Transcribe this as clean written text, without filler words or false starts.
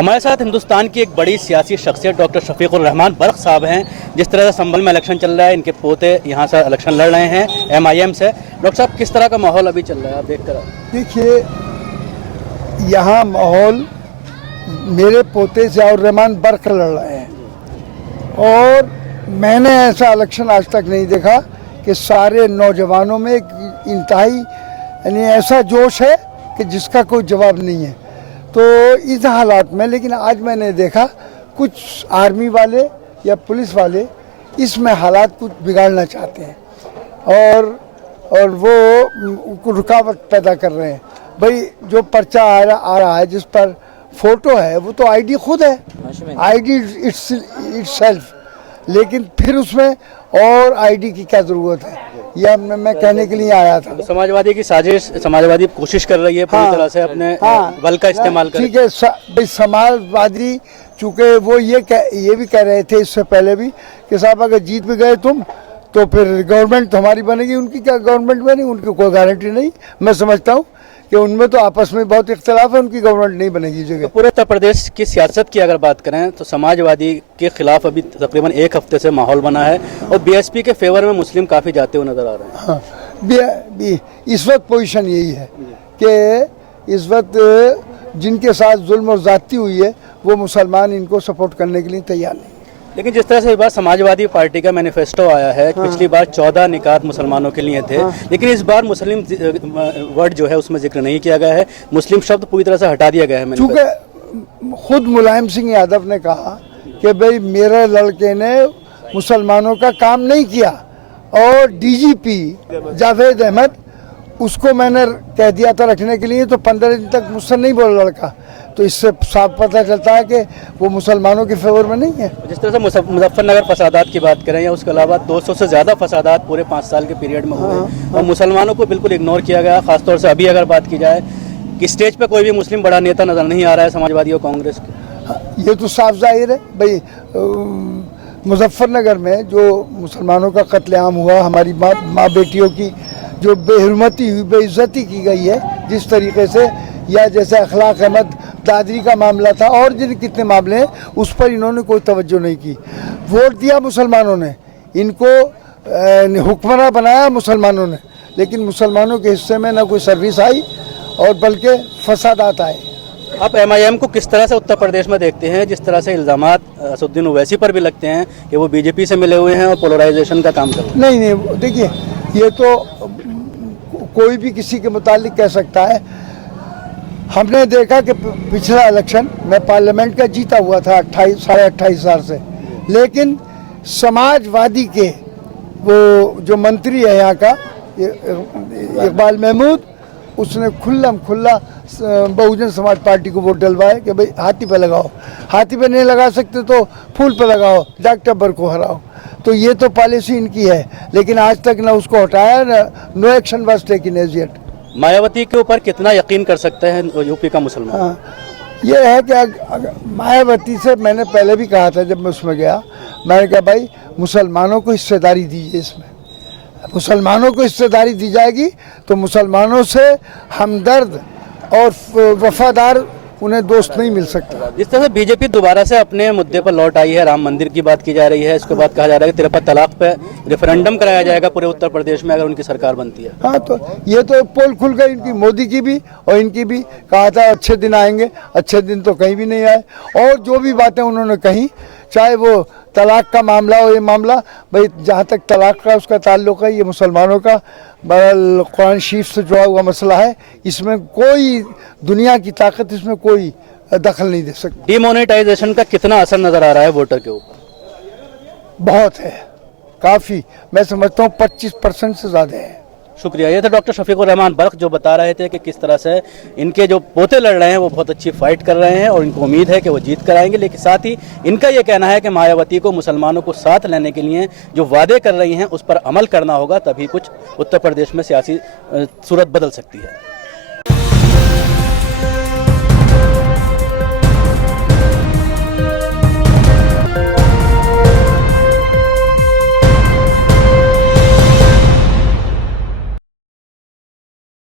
हमारे साथ हिंदुस्तान की एक बड़ी सियासी शख्सियत डॉक्टर शफीकुर रहमान बर्क साहब हैं। जिस तरह से संभल में इलेक्शन चल रहा है, इनके पोते यहाँ से इलेक्शन लड़ रहे हैं MIM से। डॉक्टर साहब, किस तरह का माहौल अभी चल रहा है, आप देख कर? देखिए, यहाँ माहौल मेरे पोते ज़ियाउर रहमान बर्क लड़ रहे हैं और मैंने ऐसा इलेक्शन आज तक नहीं देखा कि सारे नौजवानों में एक इंतहाई यानी ऐसा जोश है कि जिसका कोई जवाब नहीं है। तो इस हालात में लेकिन आज मैंने देखा कुछ आर्मी वाले या पुलिस वाले इसमें हालात कुछ बिगाड़ना चाहते हैं और वो रुकावट पैदा कर रहे हैं। भाई, जो पर्चा आ रहा है जिस पर फोटो है वो तो आईडी खुद है, आईडी इटसेल्फ, लेकिन फिर उसमें और आईडी की क्या जरूरत है, यह मैं कहने के लिए आया था। तो समाजवादी की साजिश, समाजवादी कोशिश कर रही है पूरी तरह से अपने बल का इस्तेमाल कर। ठीक है, भाई समाजवादी चूंकि वो ये भी कह रहे थे इससे पहले भी कि साहब अगर जीत भी गए तुम तो फिर गवर्नमेंट हमारी बनेगी, उनकी क्या गवर्नमेंट बनेगी, उनकी कोई गारंटी नहीं। मैं समझता हूँ कि उनमें तो आपस में बहुत इख्तलाफ है, उनकी गवर्नमेंट नहीं बनेगी जगह। तो पूरे उत्तर प्रदेश की सियासत की अगर बात करें तो समाजवादी के खिलाफ अभी तकरीबन एक हफ्ते से माहौल बना है और BSP के फेवर में मुस्लिम काफ़ी जाते हुए नजर आ रहे हैं। हाँ, इस वक्त पोजीशन यही है कि इस वक्त जिनके साथ जुल्म और ज़्यादती हुई है वो मुसलमान इनको सपोर्ट करने के लिए तैयार नहीं। लेकिन जिस तरह से इस बार समाजवादी पार्टी का मैनिफेस्टो आया है, पिछली बार 14 निकात मुसलमानों के लिए थे, लेकिन इस बार मुस्लिम वर्ड जो है उसमें जिक्र नहीं किया गया है, मुस्लिम शब्द पूरी तरह से हटा दिया गया है। चूँकि खुद मुलायम सिंह यादव ने कहा कि भाई मेरे लड़के ने मुसलमानों का काम नहीं किया और DGP जावेद अहमद उसको मैंने कह दिया था रखने के लिए, तो 15 दिन तक मुझसे नहीं बोला लड़का। तो इससे साफ पता चलता है कि वो मुसलमानों के फेवर में नहीं है। जिस तरह से मुजफ्फरनगर फसादात की बात करें या उसके अलावा 200 से ज़्यादा फसादात पूरे 5 साल के पीरियड में हुए और मुसलमानों को बिल्कुल इग्नोर किया गया। खासतौर से अभी अगर बात की जाए कि स्टेज पर कोई भी मुस्लिम बड़ा नेता नजर नहीं आ रहा है समाजवादी और कांग्रेस के। ये तो साफ जाहिर है भाई, मुजफ्फरनगर में जो मुसलमानों का कत्लेआम हुआ, हमारी माँ बेटियों की जो बेहुरमती हुई, बेइज्जती की गई है जिस तरीके से, या जैसे अखलाक अहमद दादरी का मामला था और जिन कितने मामले हैं उस पर इन्होंने कोई तवज्जो नहीं की। वोट दिया मुसलमानों ने, इनको हुक्मरान बनाया मुसलमानों ने, लेकिन मुसलमानों के हिस्से में ना कोई सर्विस आई और बल्कि फसादात आए। आप MIM को किस तरह से उत्तर प्रदेश में देखते हैं, जिस तरह से इल्ज़ामात असदुद्दीन ओवैसी पर भी लगते हैं कि वो BJP से मिले हुए हैं और पोलराइजेशन का काम कर रहे हैं? नहीं, देखिए, ये तो कोई भी किसी के मुतालिक कह सकता है। हमने देखा कि पिछला इलेक्शन में पार्लियामेंट का जीता हुआ था 28 साल से, लेकिन समाजवादी के वो जो मंत्री है यहाँ का इकबाल महमूद, उसने खुल्ला बहुजन समाज पार्टी को वोट डलवाए कि भाई हाथी पे लगाओ, हाथी पे नहीं लगा सकते तो फूल पे लगाओ, जाग टब्बर को हराओ। तो ये तो पॉलिसी इनकी है, लेकिन आज तक ना उसको हटाया, no action was taken as yet. Mayawati के ऊपर कितना यकीन कर सकते हैं यूपी का मुसलमान? ये है कि मायावती से मैंने पहले भी कहा था, जब मैं उसमें गया, मैंने कहा भाई मुसलमानों को हिस्सेदारी दीजिए, इसमें मुसलमानों को हिस्सेदारी दी जाएगी तो मुसलमानों से हमदर्द और वफादार उन्हें दोस्त नहीं मिल सकता। जिस तरह से BJP दोबारा से अपने मुद्दे पर लौट आई है, राम मंदिर की बात की जा रही है, इसके बाद कहा जा रहा है कि 53 तलाक पे रेफरेंडम कराया जाएगा पूरे उत्तर प्रदेश में अगर उनकी सरकार बनती है। हाँ, तो ये तो पोल खुल गई इनकी, मोदी की भी और इनकी भी। कहा था अच्छे दिन आएंगे, अच्छे दिन तो कहीं भी नहीं आए। और जो भी बातें उन्होंने कही, चाहे वो तलाक का मामला हो, ये मामला भाई जहाँ तक तलाक का उसका ताल्लुक है, ये मुसलमानों का बहरहाल कुरान शरीफ से जुड़ा हुआ मसला है, इसमें कोई दुनिया की ताकत इसमें कोई दखल नहीं दे सकती। डिमोनेटाइजेशन का कितना असर नजर आ रहा है वोटर के ऊपर? बहुत है, काफ़ी, मैं समझता हूँ 25% से ज़्यादा है। शुक्रिया। ये थे डॉक्टर शफीकुर रहमान बर्क जो बता रहे थे कि किस तरह से इनके जो पोते लड़ रहे हैं वो बहुत अच्छी फाइट कर रहे हैं और इनको उम्मीद है कि वो जीत कर आएंगे। लेकिन साथ ही इनका ये कहना है कि मायावती को मुसलमानों को साथ लेने के लिए जो वादे कर रही हैं उस पर अमल करना होगा, तभी कुछ उत्तर प्रदेश में सियासी सूरत बदल सकती है।